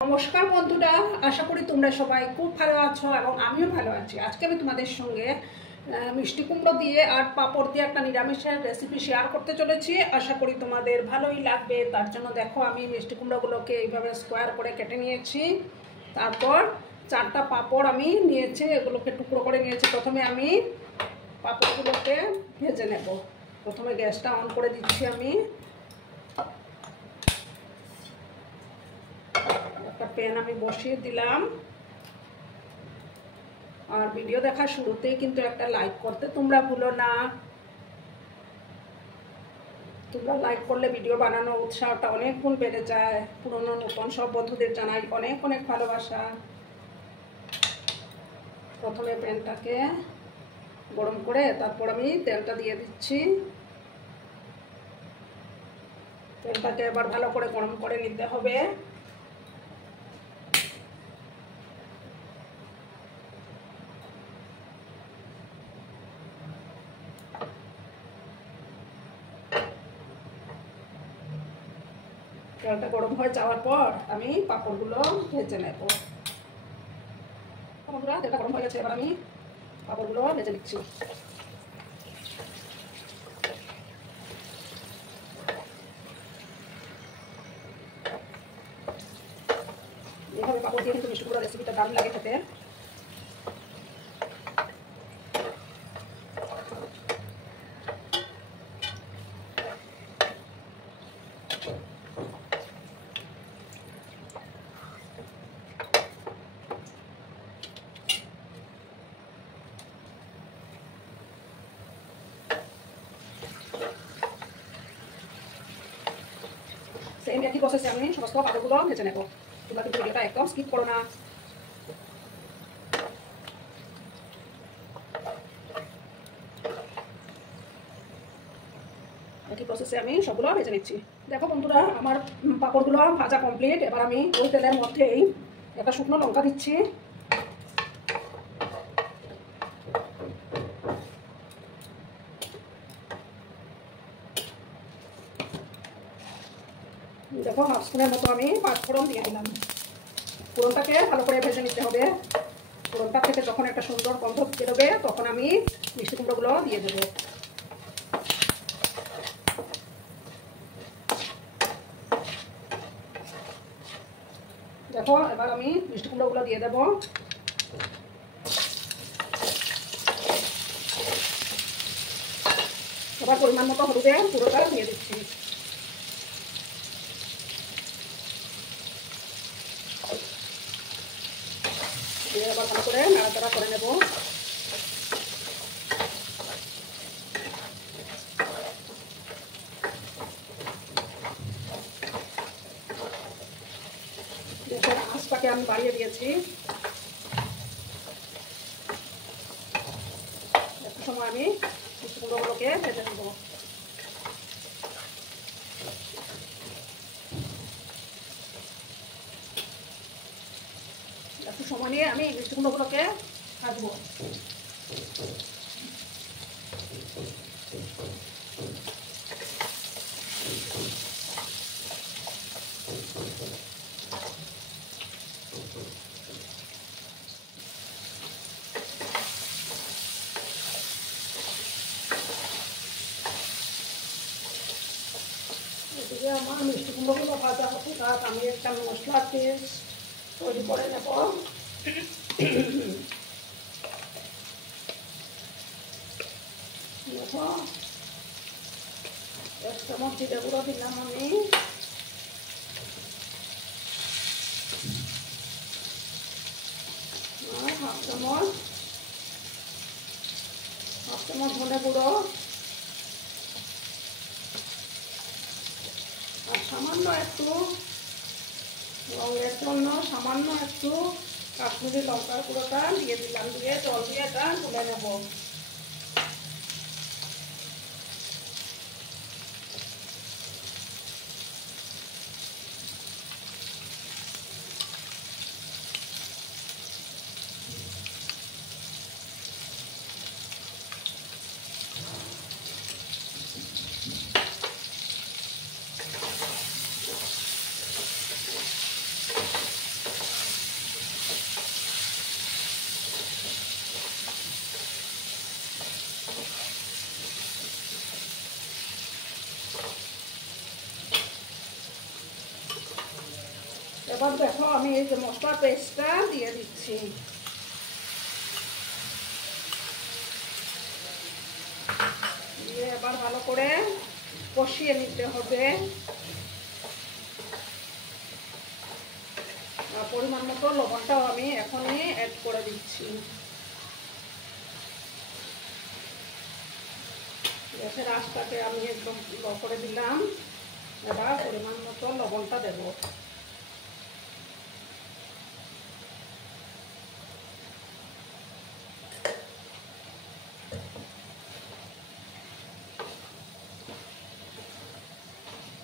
নমস্কার বন্ধুরা, আশা করি তোমরা সবাই খুব ভালো আছো এবং আমিও ভালো আছি। আজকে আমি তোমাদের সঙ্গে মিষ্টি কুমড়ো দিয়ে আর পাঁপড় দিয়ে একটা নিরামিষের রেসিপি শেয়ার করতে চলেছি। আশা করি তোমাদের ভালোই লাগবে। তার জন্য দেখো, আমি মিষ্টি কুমড়োগুলোকে এইভাবে স্কোয়ার করে কেটে নিয়েছি। তারপর 4টা পাঁপড় আমি নিয়েছি, এগুলোকে টুকরো করে নিয়েছি। প্রথমে আমি পাঁপড়গুলোকে ভেজে নেব। প্রথমে গ্যাসটা অন করে দিচ্ছি। আমি একটা প্যান আমি বসিয়ে দিলাম। আর ভিডিও দেখার শুরুতেই কিন্তু একটা লাইক করতে তোমরা ভুলো না। তোমরা লাইক করলে ভিডিও বানানোর উৎসাহটা অনেক গুণ বেড়ে যায়। পুরনো নতুন সব বন্ধুদের জানাই অনেক অনেক ভালোবাসা। প্রথমে প্যানটাকে গরম করে তারপর আমি তেলটা দিয়ে দিচ্ছি। তেলটাকে এবার ভালো করে গরম করে নিতে হবে। তেলটা গরম হয়ে যাওয়ার পর আমি পাঁপড়গুলো ভেজে নেব। বন্ধুরা, তেলটা গরম হয়ে গেছে, এবার আমি পাঁপড়গুলো ভেজে নিচ্ছি। এইভাবে পাঁপড় দিয়ে কিন্তু মিষ্টি কুমড়োর রেসিপিটা দারুণ লাগে খেতে। সেম একই প্রসেসে আমি সমস্ত পাঁপড়গুলো ভেজে নেব। তোমরা কিন্তু ভিডিওটা একদম স্কিপ করো না। একই প্রসেসে আমি সবগুলো ভেজে নিচ্ছি। দেখো বন্ধুরা, আমার পাঁপড়গুলো ভাজা কমপ্লিট। এবার আমি ওই তেলের মধ্যেই একটা শুকনো লঙ্কা দিচ্ছি। দেখো, হাফ স্পুনের মতো আমি 5 ফোড়ন দিয়ে দিলাম। ফোড়নটাকে ভালো করে ভেজে নিতে হবে। ফোড়নটা থেকে যখন একটা সুন্দর গন্ধ বেরোবে তখন আমি মিষ্টি কুমড়োগুলো দিয়ে দেবো। দেখো, এবার আমি মিষ্টি কুমড়োগুলো দিয়ে দেবো। এবার পরিমাণ মতো হলুদের পুরোটা দিয়ে দিচ্ছি। দিয়ে এবার ভালো করে নাড়াচাড়া করে নেব। গ্যাসের আঁচটাকে আমি বাড়িয়ে দিয়েছি। একটু সময় আমি মিষ্টি কুমড়োগুলোকে ভেজে নেব। একটু সময় নিয়ে আমি মিষ্টি কুমড়োগুলোকে ভাজবো। এদিকে আমার মিষ্টি কুমড়োগুলো ভাজা হচ্ছে, তার আমি একটা মশলার পেস্ট তৈরি করে নেব। দেখো, 1 চামচ জিরে গুঁড়ো দিলাম আমি। আর হাফ চামচ ধনে গুঁড়ো। আর সামান্য একটু রঙের জন্য সামান্য একটু কাশ্মীরি লঙ্কার গুঁড়োটা দিয়ে দিলাম। দিয়ে জল দিয়ে এটা তুলে নেব। এবার দেখো আমি এই যে মশলা পেস্টটা দিয়ে দিচ্ছি। দিয়ে এবার ভালো করে কষিয়ে নিতে হবে। পরিমাণ মতো লবণটাও আমি এখনই অ্যাড করে দিচ্ছি। গ্যাসের আঁচটাকে আমি একদম লো করে দিলাম। এবার পরিমাণ মতো লবণটা দেব।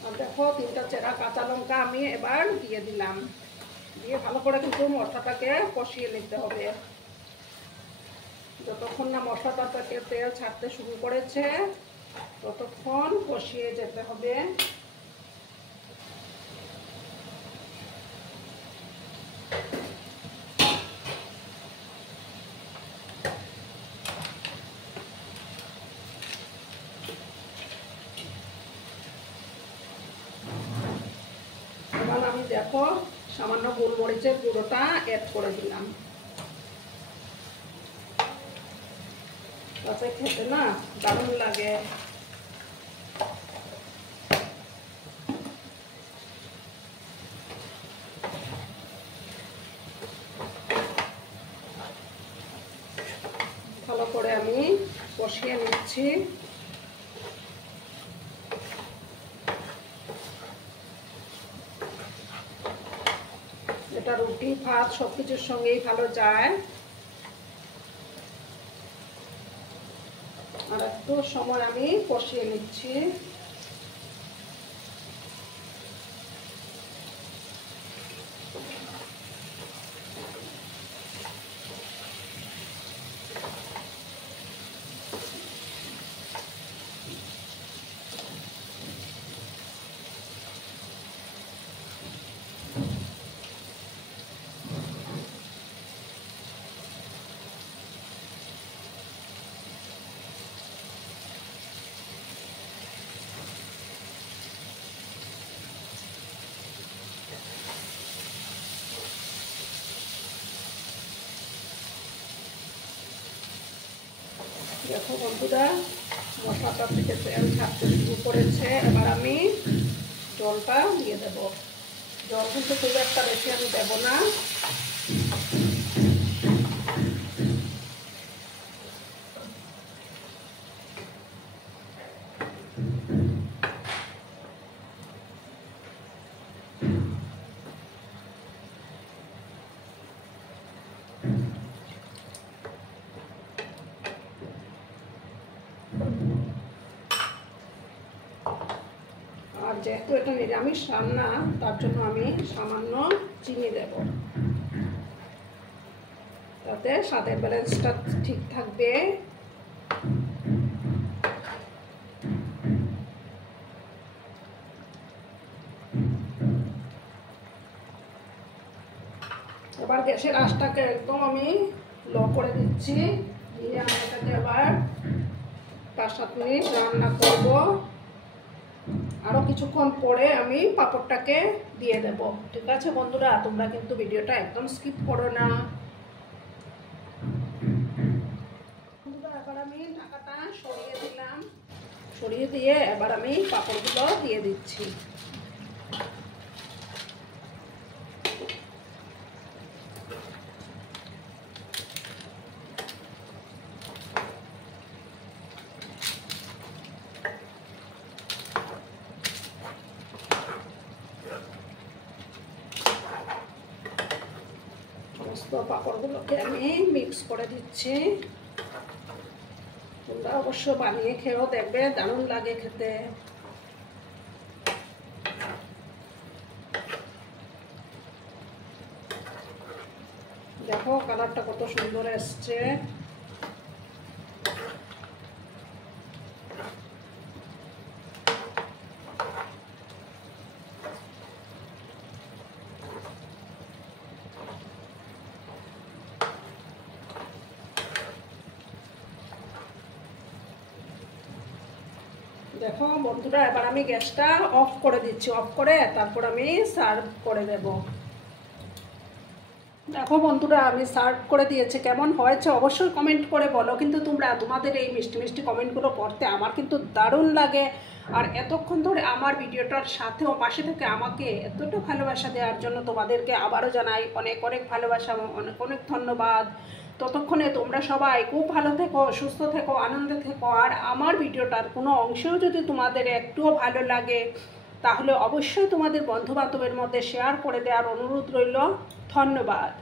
আর দেখো 3টা চেরা কাঁচা লঙ্কা আমি এবার দিয়ে দিলাম। দিয়ে ভালো করে কিন্তু মশলাটাকে কষিয়ে নিতে হবে। যতক্ষণ না মশলাটা থেকে তেল ছাড়তে শুরু করেছে ততক্ষণ কষিয়ে যেতে হবে। এবার আমি দেখো সামান্য গোলমরিচের গুঁড়োটা অ্যাড করে দিলাম। তাতে খেতে না দারুণ লাগে। ভালো করে আমি কষিয়ে নিচ্ছি। এটা রুটি ভাত সবকিছুর সঙ্গেই ভালো যায়। আর একটু সময় আমি কষিয়ে নিচ্ছি। দেখো বন্ধুরা মশলাটা থেকে তেল ছাড়তে শুরু করেছে। এবার আমি জলটা দিয়ে দেব। জল কিন্তু খুব একটা বেশি আমি দেব না। আর যেহেতু এটা নিরামিষ রান্না তার জন্য আমি সামান্য চিনি দেব। তাতে স্বাদের ব্যালেন্সটা ঠিক থাকবে। এবার গ্যাসের আঁচটাকে একদম আমি লো করে দিচ্ছি। দিয়ে আমি এটাকে এবার 5-7 মিনিট রান্না করব। আরও কিছুক্ষণ পরে আমি পাঁপড়টাকে দিয়ে দেব। ঠিক আছে বন্ধুরা, তোমরা কিন্তু ভিডিওটা একদম স্কিপ করো না। বন্ধুরা এবার আমি ঢাকাটা সরিয়ে দিলাম। সরিয়ে দিয়ে এবার আমি পাঁপড়গুলো দিয়ে দিচ্ছি। সমস্ত পাঁপড়গুলোকে আমি মিক্স করে দিচ্ছি। তোমরা অবশ্য বানিয়ে খেয়েও দেখবে, দারুণ লাগে খেতে। দেখো কালারটা কত সুন্দর এসছে। দেখো বন্ধুরা এবার আমি গ্যাসটা অফ করে দিচ্ছি। অফ করে তারপর আমি সার্ভ করে দেব। দেখো বন্ধুরা, আমি সার্ভ করে দিয়েছি, কেমন হয়েছে অবশ্যই কমেন্ট করে বলো। কিন্তু তোমাদের এই মিষ্টি মিষ্টি কমেন্টগুলো পড়তে আমার কিন্তু দারুণ লাগে। আর এতক্ষণ ধরে আমার ভিডিওটার সাথেও পাশে থেকে আমাকে এতটা ভালোবাসা দেওয়ার জন্য তোমাদেরকে আবারও জানাই অনেক অনেক ভালোবাসা, অনেক অনেক ধন্যবাদ। ততক্ষণে তোমরা সবাই খুব ভালো থেকো, সুস্থ থেকো, আনন্দে থেকো। আর আমার ভিডিওটার কোনো অংশেও যদি তোমাদের একটুও ভালো লাগে তাহলে অবশ্যই তোমাদের বন্ধু বান্ধবের মধ্যে শেয়ার করে দেওয়ার অনুরোধ রইল। ধন্যবাদ।